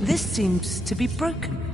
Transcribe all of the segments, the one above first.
This seems to be broken.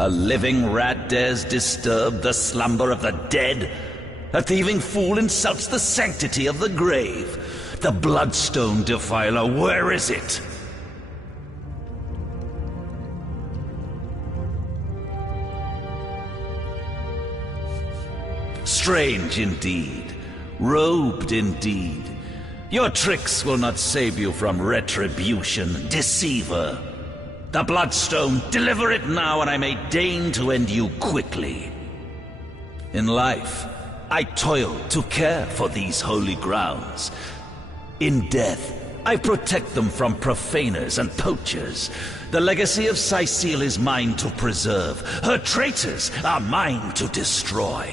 A living rat dares disturb the slumber of the dead? A thieving fool insults the sanctity of the grave. The bloodstone defiler, where is it? Strange indeed, robed indeed. Your tricks will not save you from retribution, deceiver. The bloodstone, deliver it now, and I may deign to end you quickly. In life, I toil to care for these holy grounds. In death, I protect them from profaners and poachers. The legacy of Cecile is mine to preserve. Her traitors are mine to destroy.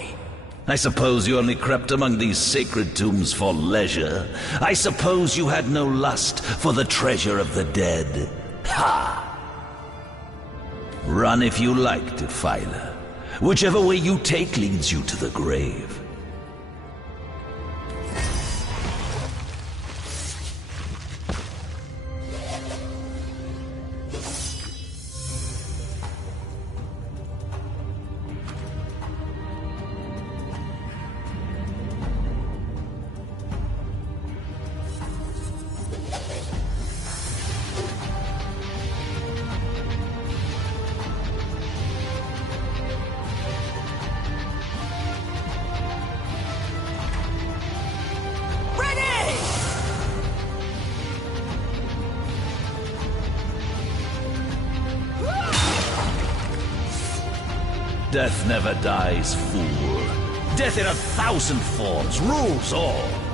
I suppose you only crept among these sacred tombs for leisure. I suppose you had no lust for the treasure of the dead. Ha! Run if you like, defiler. Whichever way you take leads you to the grave. Death never dies, fool. Death in 1,000 forms rules all.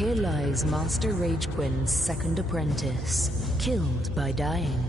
Here lies Master Ragequin's second apprentice, killed by dying.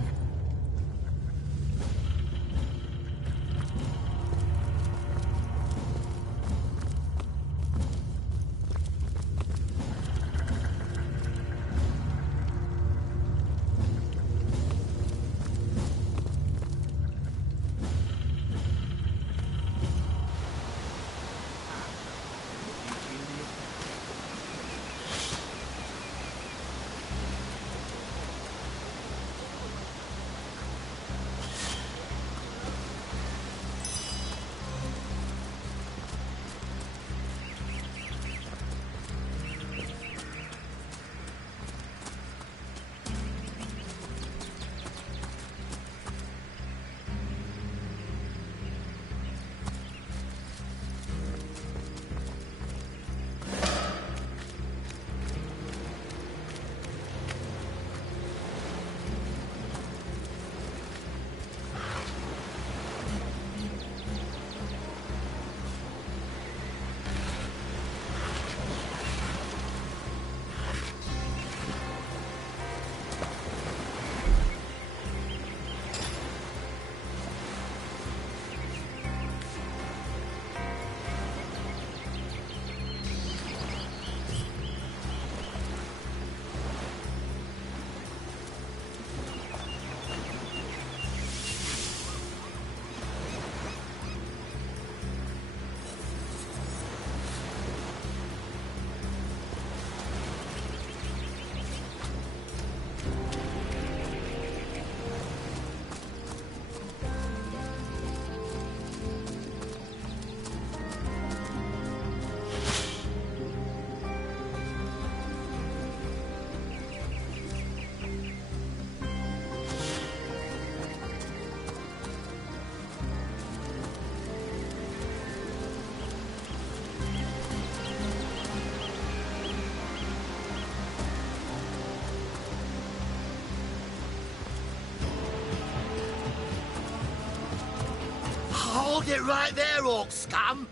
Hold it right there, orc scum!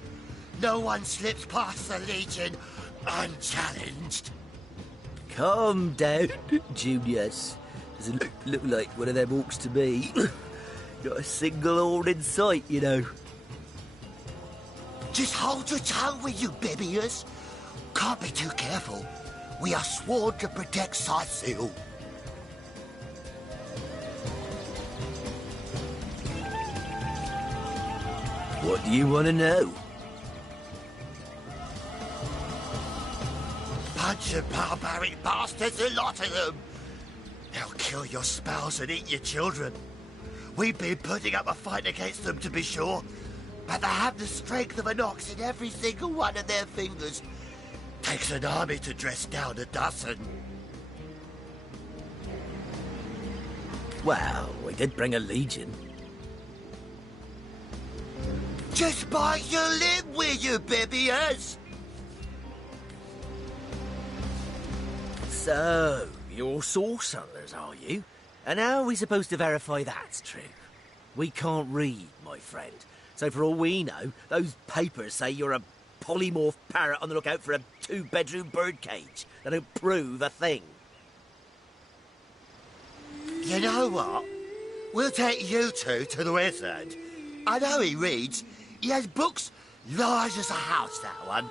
No one slips past the Legion unchallenged. Calm down, Junius. Doesn't look like one of them orcs to me. Not a single horn in sight, you know. Just hold your tongue with you, Bibius. Can't be too careful. We are sworn to protect Scythiel. What do you want to know? Bunch of barbaric bastards, a lot of them. They'll kill your spouse and eat your children. We've been putting up a fight against them, to be sure, but they have the strength of an ox in every single one of their fingers. Takes an army to dress down a dozen. Well, we did bring a legion. Just bite your lip, will you, Bibius? So, you're source hunters, are you? And how are we supposed to verify that's true? We can't read, my friend. So for all we know, those papers say you're a polymorph parrot on the lookout for a 2-bedroom birdcage. They don't prove a thing. You know what? We'll take you two to the wizard. I know he reads. He has books large as a house, that one.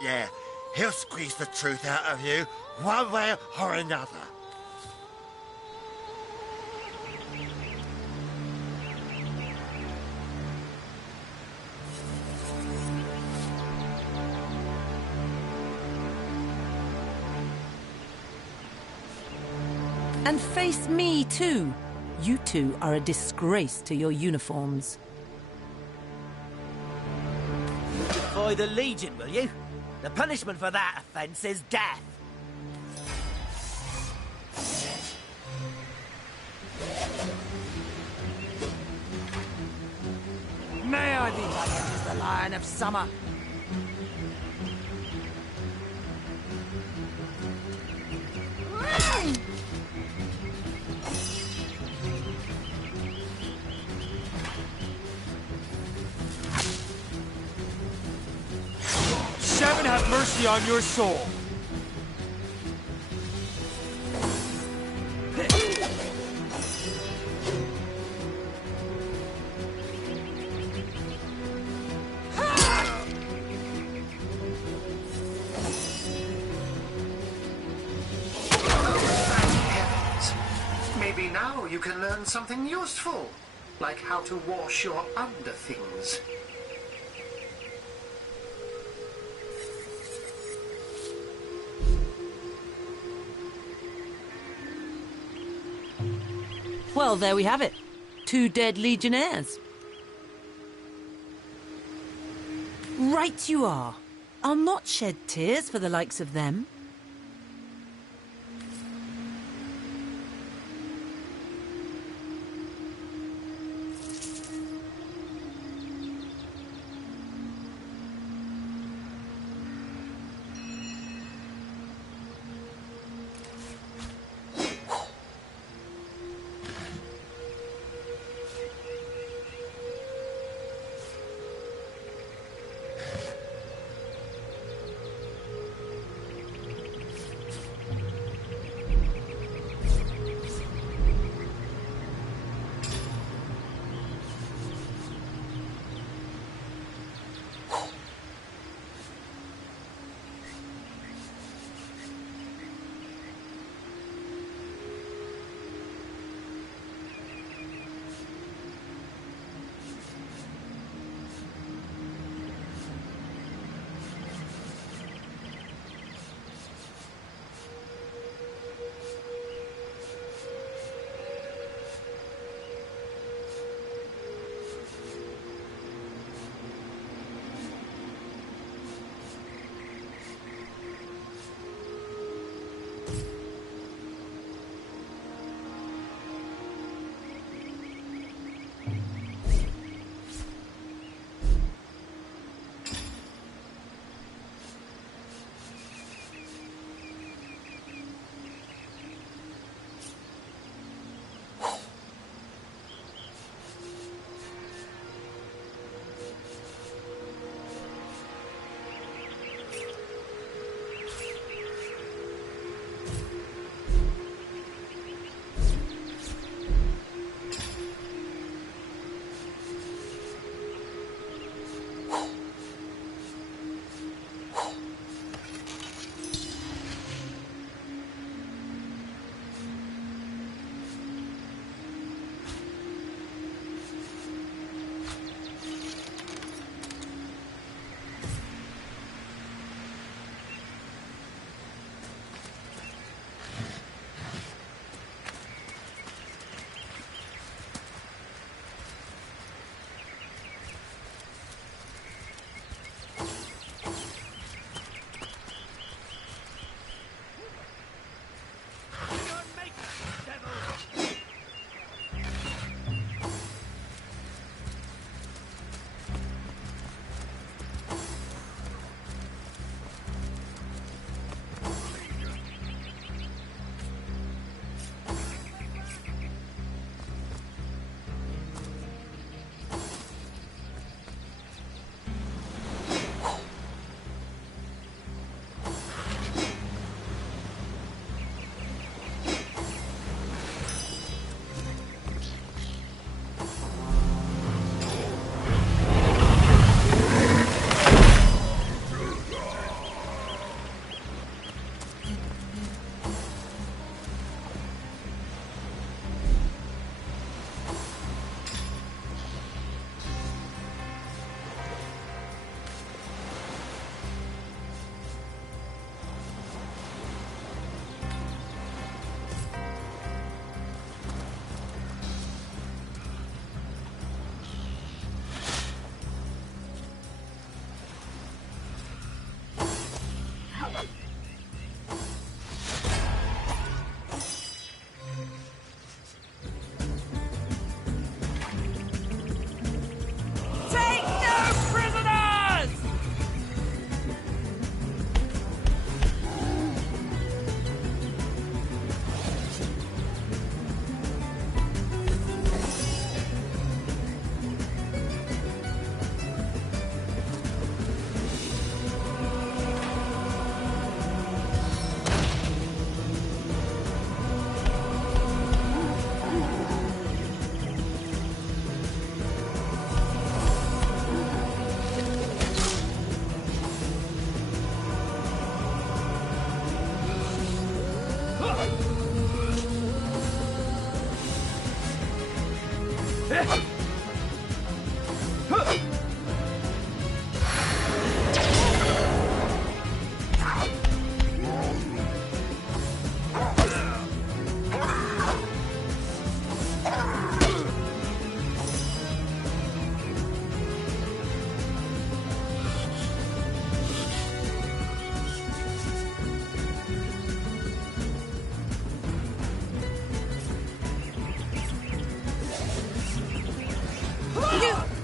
Yeah, he'll squeeze the truth out of you, one way or another. And face me, too. You two are a disgrace to your uniforms. Defy the Legion, will you? The punishment for that offence is death. May I be valiant as the Lion of Summer. 7 have mercy on your soul. Maybe now you can learn something useful, like how to wash your underthings. Well, there we have it. 2 dead legionnaires. Right you are. I'll not shed tears for the likes of them.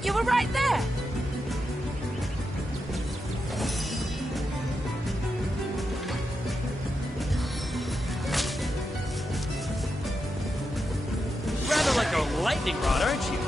You were right there! Rather like a lightning rod, aren't you?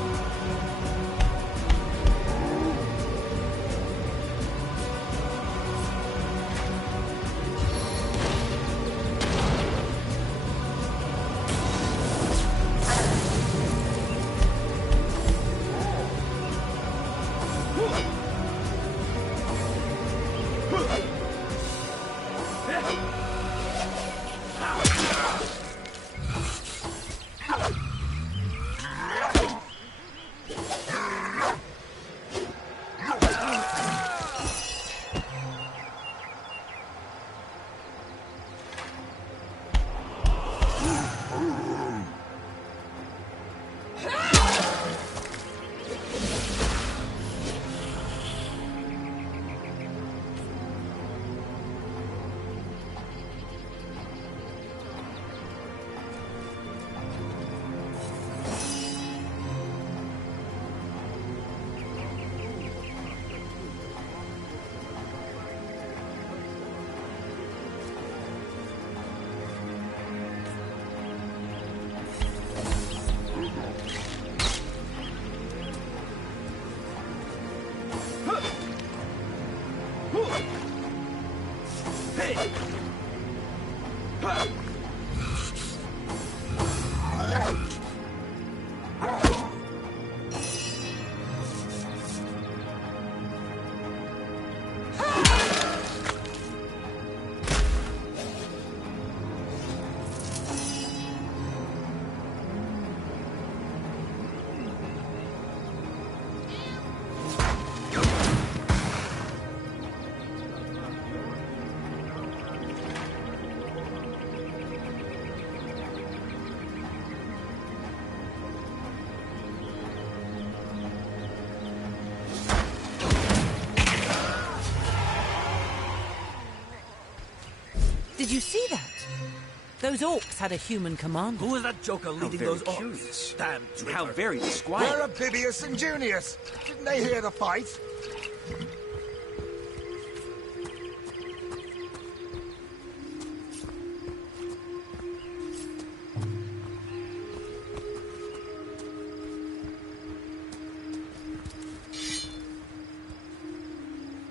Did you see that? Those orcs had a human commander. Who was that joker leading very those orcs? curious. Damn And traitor. how very Where disquieting. are Bibius and Junius? Didn't they hear the fight?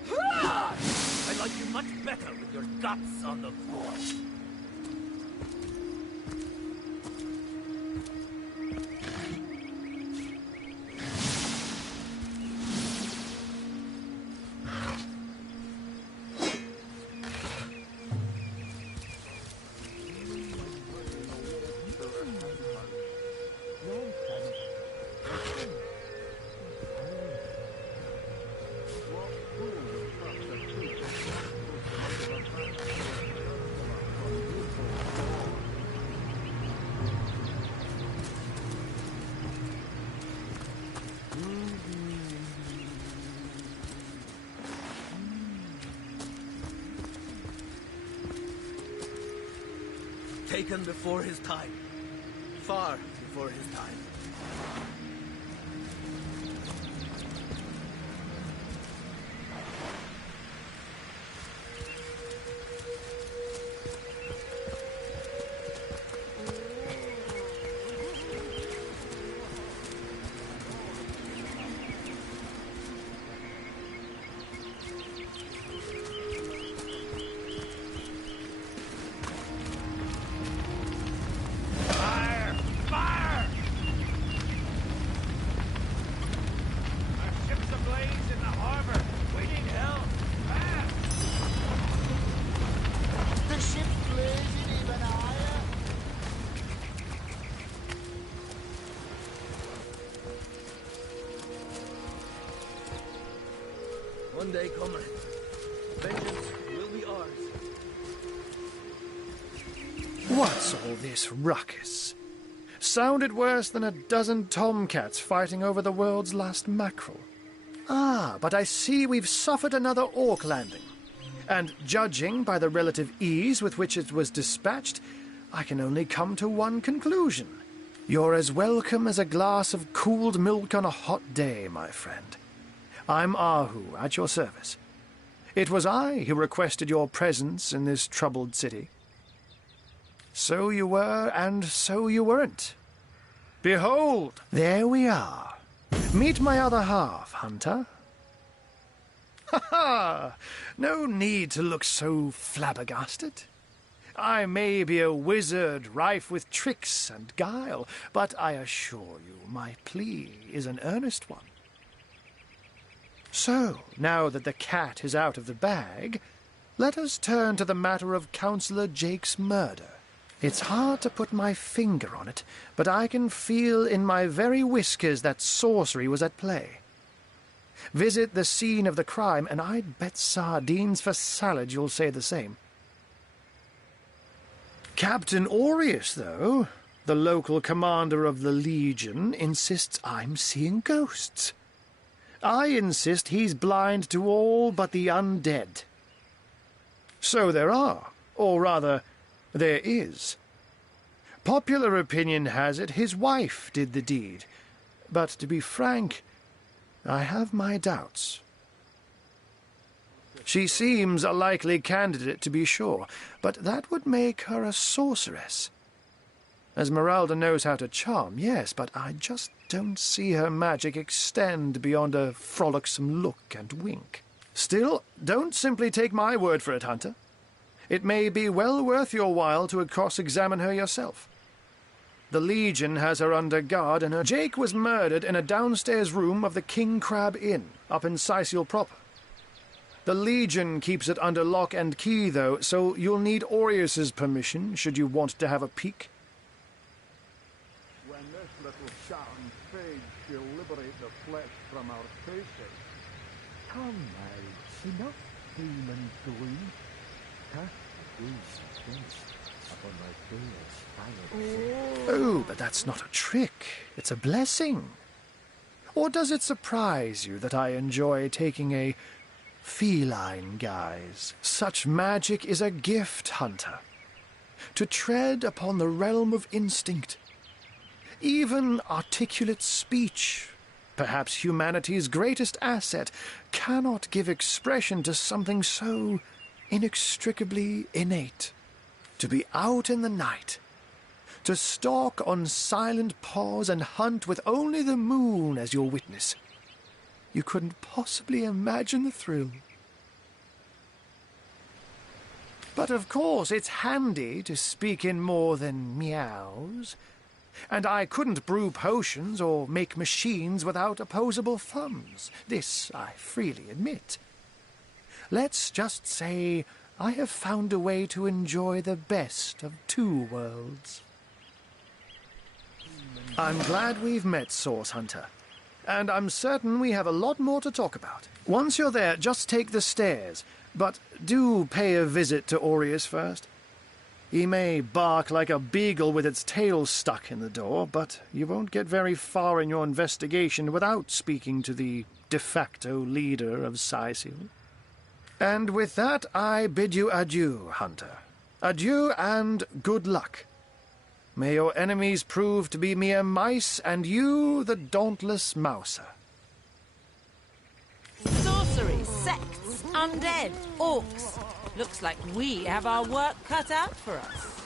I like you much better with your guts on the floor. Taken before his time. Far before his time. One day, comrade, vengeance will be ours. What's all this ruckus? Sounded worse than a dozen tomcats fighting over the world's last mackerel. Ah, but I see we've suffered another orc landing. And judging by the relative ease with which it was dispatched, I can only come to one conclusion. You're as welcome as a glass of cooled milk on a hot day, my friend. I'm Ahu, at your service. It was I who requested your presence in this troubled city. So you were, and so you weren't. Behold, there we are. Meet my other half, Hunter. Ha ha! No need to look so flabbergasted. I may be a wizard rife with tricks and guile, but I assure you my plea is an earnest one. So, now that the cat is out of the bag, let us turn to the matter of Councillor Jake's murder. It's hard to put my finger on it, but I can feel in my very whiskers that sorcery was at play. Visit the scene of the crime, and I'd bet sardines for salad you'll say the same. Captain Aureus, though, the local commander of the Legion, insists I'm seeing ghosts. I insist he's blind to all but the undead. So there are, or rather, there is. Popular opinion has it his wife did the deed, but to be frank, I have my doubts. She seems a likely candidate, to be sure, but that would make her a sorceress. Esmeralda knows how to charm, yes, but I just don't see her magic extend beyond a frolicsome look and wink. Still, don't simply take my word for it, Hunter. It may be well worth your while to cross-examine her yourself. The Legion has her under guard, and her Jake was murdered in a downstairs room of the King Crab Inn, up in Sicil proper. The Legion keeps it under lock and key, though, so you'll need Aureus's permission should you want to have a peek. When this little shaman fades, she'll liberate the flesh from our faces. Come now, enough demon doing. Oh, but that's not a trick. It's a blessing. Or does it surprise you that I enjoy taking a feline guise? Such magic is a gift, Hunter. To tread upon the realm of instinct. Even articulate speech, perhaps humanity's greatest asset, cannot give expression to something so inextricably innate. To be out in the night, to stalk on silent paws and hunt with only the moon as your witness. You couldn't possibly imagine the thrill. But of course it's handy to speak in more than meows, and I couldn't brew potions or make machines without opposable thumbs. This I freely admit. Let's just say I have found a way to enjoy the best of two worlds. I'm glad we've met, Source Hunter. And I'm certain we have a lot more to talk about. Once you're there, just take the stairs. But do pay a visit to Aureus first. He may bark like a beagle with its tail stuck in the door, but you won't get very far in your investigation without speaking to the de facto leader of Sicil. And with that, I bid you adieu, Hunter. Adieu and good luck. May your enemies prove to be mere mice, and you the dauntless mouser. Sorcery, sects, undead, orcs. Looks like we have our work cut out for us.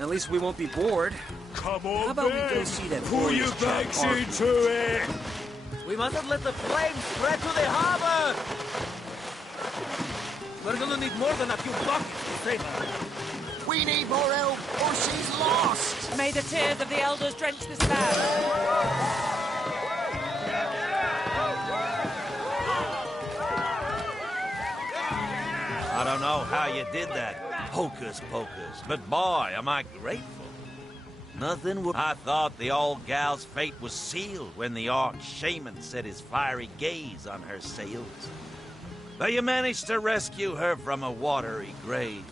At least we won't be bored. Come How on, about we go see that pull your glorious backs chap into it! We mustn't let the flames spread to the harbor! We're gonna need more than a few buckets to save her. We need more help, or she's lost! May the tears of the elders drench this land. I don't know how you did that, hocus pocus, but boy, am I grateful. Nothing would... I thought the old gal's fate was sealed when the orc shaman set his fiery gaze on her sails. But you managed to rescue her from a watery grave.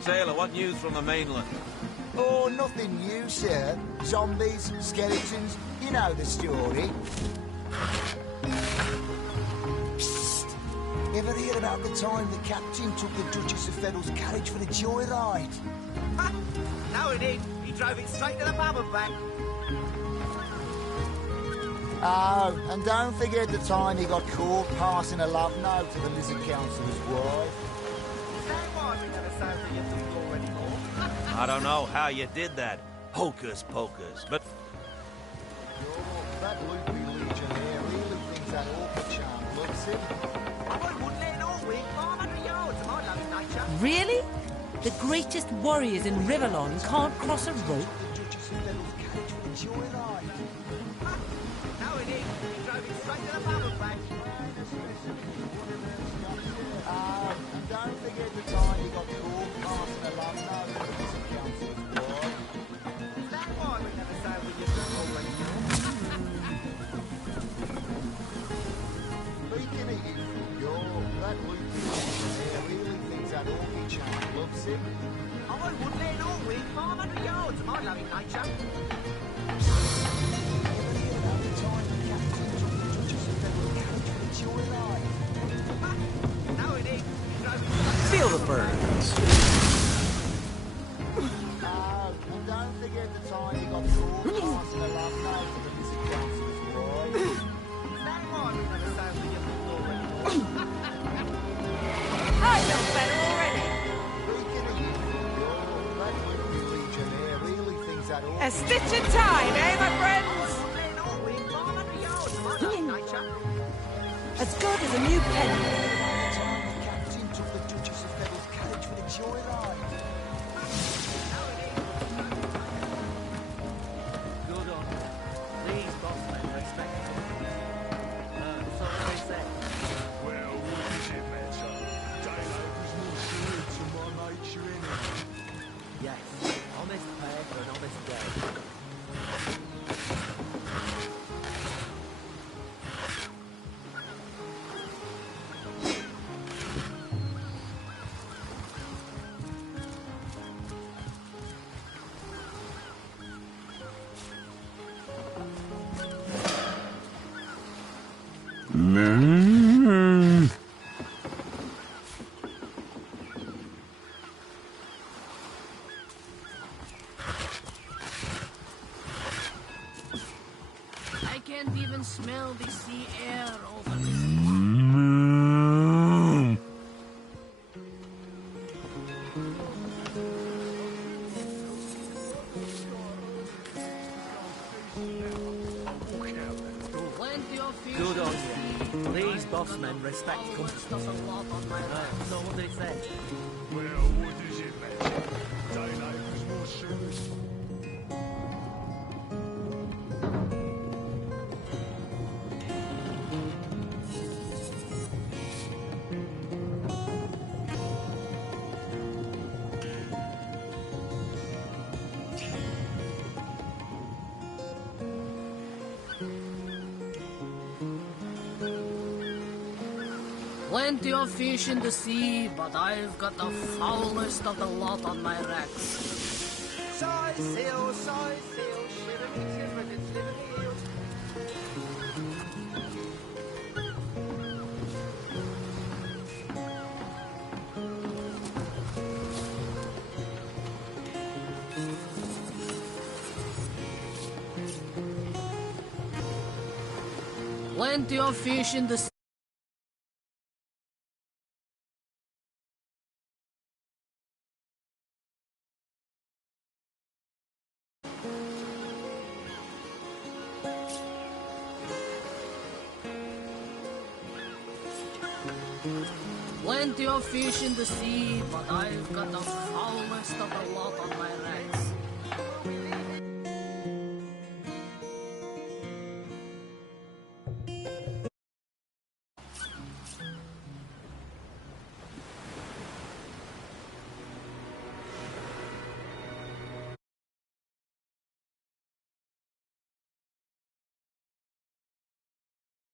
Sailor, what news from the mainland? Oh, nothing new, sir. Zombies, skeletons, you know the story. Psst! Ever hear about the time the captain took the Duchess of Federal's carriage for the joyride? Ha! No, he didn't. He drove it straight to the pub and back. Oh, and don't forget the time he got caught passing a love note to the Lizard Councillor's wife. Is that why we never sailed to your people anymore? I don't know how you did that. Hocus pocus, but... That loopy legionnaire really thinks that orca charm looks him. I wouldn't let it all week 500 yards of my loving nature. Really? The greatest warriors in Rivellon can't cross a rope? The Duchess of Federal's carriage for the joyride. Ha! No, he didn't. He drove it straight to the pub and back. Oh, and don't forget the time he got caught passing a love note to the Lizard Councillor's wife. Is that why we never sailed with your people anymore? Speaking of you, that loopy legionnaire really thinks that orca charm loves him. I wouldn't let it all week 500 yards of my loving nature. Ever hear about the time the captain took the Duchess of Federal's carriage for the joyride? Ha! No, he didn't. He drove it straight. Feel the birds. Oh, and don't forget the time he got caught passing a love note to the Lizard Councillor's wife. Is that why we never sailed with your people anymore? I feel better already. Speaking of you, that loopy legionnaire really thinks that orca A stitch in time, eh, my friends? Let it all week 500 yards of my loving nature. As good as a new penny. the time the captain took the Duchess of Federal's carriage for the joyride. Good on you. These bossmen respect him. So what they say. Well, what is it, matter? Daylight was more suited to my nature, innit? Yes, honest pay for an honest day. I can't even smell the sea air over this. Plenty of fish. Good on you. These bossmen respect company. Stuff a lot on my back. So what they say. Well, what is it, matter? Daylight was more suited. Plenty of fish in the sea, but I've got the foulest of the lot on my racks. Side sail, shivering, shivering, it's living here. Plenty of fish in the sea. Plenty of fish in the sea, but I've got the foulest of the lot on my rack.